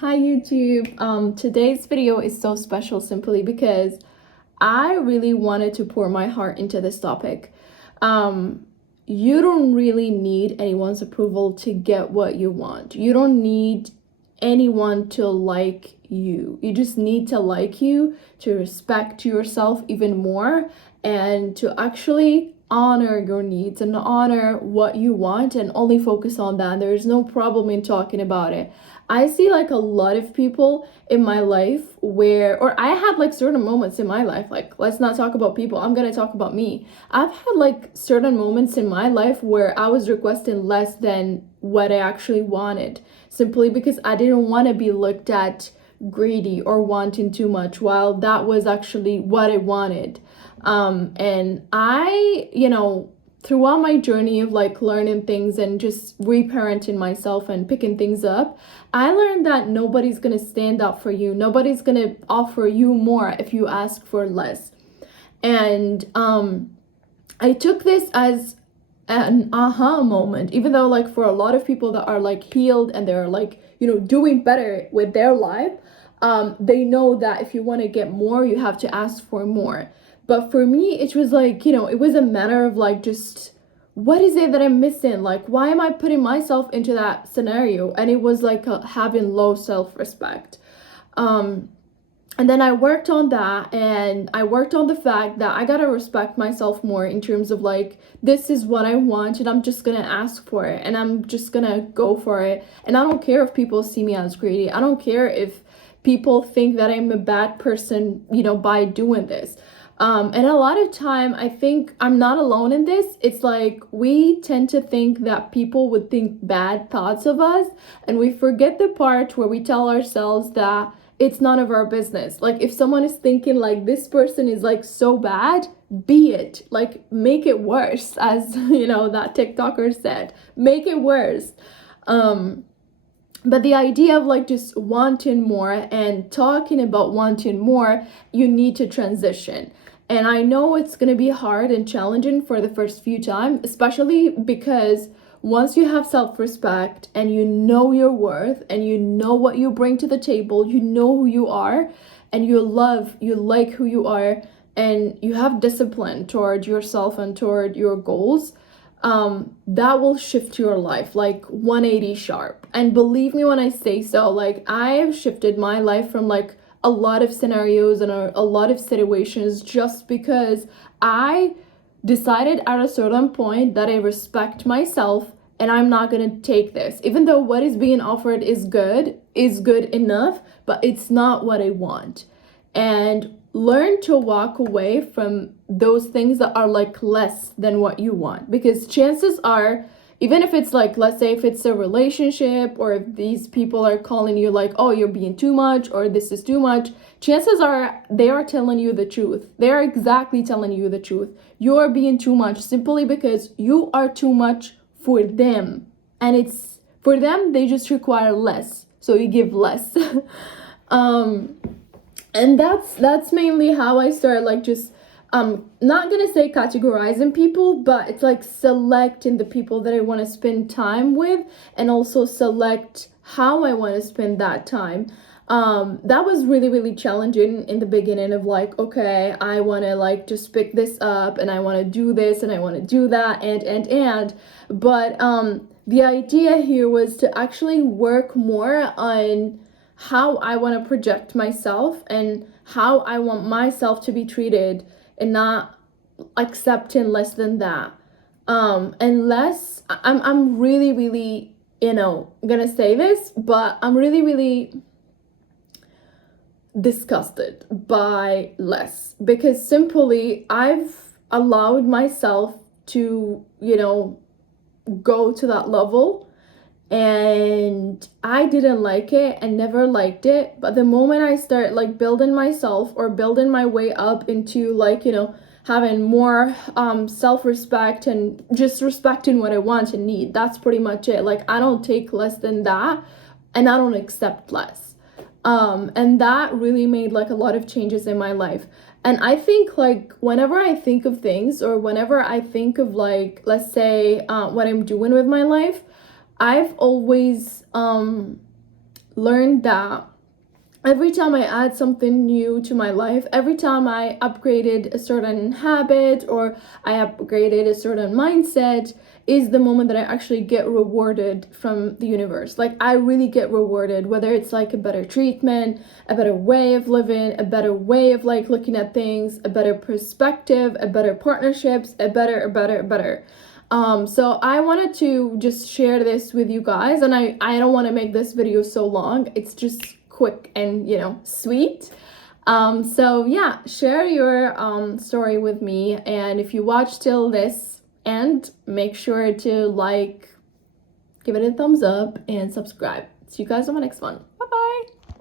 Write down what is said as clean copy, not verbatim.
Hi YouTube. Today's video is so special simply because I really wanted to pour my heart into this topic. Um, you don't really need anyone's approval to get what you want. You don't need anyone to like you. You just need to like you, to respect yourself even more, and to actually honor your needs and honor what you want and only focus on that. There's no problem in talking about it. I see like a lot of people in my life or I had like certain moments in my life, like let's not talk about people, I'm gonna talk about me. I've had like certain moments in my life where I was requesting less than what I actually wanted, simply because I didn't want to be looked at greedy or wanting too much, while that was actually what I wanted. And throughout my journey of like learning things and just reparenting myself and picking things up, I learned that nobody's gonna stand up for you. Nobody's gonna offer you more if you ask for less. And I took this as an aha moment, even though like for a lot of people that are like healed and they're like, doing better with their life, they know that if you want to get more, you have to ask for more. But for me, it was like, it was a matter of like, just what is it that I'm missing? Like, why am I putting myself into that scenario? And it was like having low self-respect. Um, and then I worked on that, and I worked on the fact that I gotta respect myself more in terms of like, this is what I want, and I'm just gonna ask for it, and I'm just gonna go for it. And I don't care if people see me as greedy. I don't care if people think that I'm a bad person, by doing this. And a lot of time, I think I'm not alone in this. It's like we tend to think that people would think bad thoughts of us, and we forget the part where we tell ourselves that it's none of our business. Like if someone is thinking like this person is like so bad, be it. Like make it worse, as that TikToker said. Make it worse. But the idea of like just wanting more and talking about wanting more, you need to transition. And I know it's gonna be hard and challenging for the first few times, especially because once you have self-respect and you know your worth and you know what you bring to the table, you know who you are, and you like who you are, and you have discipline toward yourself and toward your goals, that will shift your life like 180 sharp. And believe me when I say so, like I have shifted my life from like a lot of scenarios and a lot of situations just because I decided at a certain point that I respect myself and I'm not gonna take this. Even though what is being offered is good enough, but it's not what I want. And learn to walk away from those things that are like less than what you want, because chances are, even if it's like, let's say if it's a relationship, or if these people are calling you like, oh, you're being too much, or this is too much, chances are they are telling you the truth. They're exactly telling you the truth. You are being too much simply because you are too much for them, and it's for them, they just require less, so you give less. um and that's mainly how I start, like just not gonna say categorizing people, but it's like selecting the people that I want to spend time with, and also select how I want to spend that time. That was really really challenging in the beginning of like, okay, I want to like just pick this up, and I want to do this, and I want to do that, and but the idea here was to actually work more on how I want to project myself and how I want myself to be treated, and not accepting less than that. Unless I'm really really gonna say this, but I'm really really disgusted by less, because simply I've allowed myself to go to that level, and I didn't like it and never liked it. But the moment I start like building myself or building my way up into like having more self-respect and just respecting what I want and need, that's pretty much it. Like I don't take less than that, and I don't accept less. And that really made like a lot of changes in my life. And I think like whenever I think of things, or whenever I think of like, let's say what I'm doing with my life, I've always learned that every time I add something new to my life, every time I upgraded a certain habit or I upgraded a certain mindset, is the moment that I actually get rewarded from the universe. Like, I really get rewarded, whether it's like a better treatment, a better way of living, a better way of like looking at things, a better perspective, a better partnerships, a better. So I wanted to just share this with you guys, and I don't want to make this video so long. It's just quick and, sweet. So yeah, share your story with me, and if you watch till this end, make sure to like, give it a thumbs up, and subscribe. See you guys on my next one.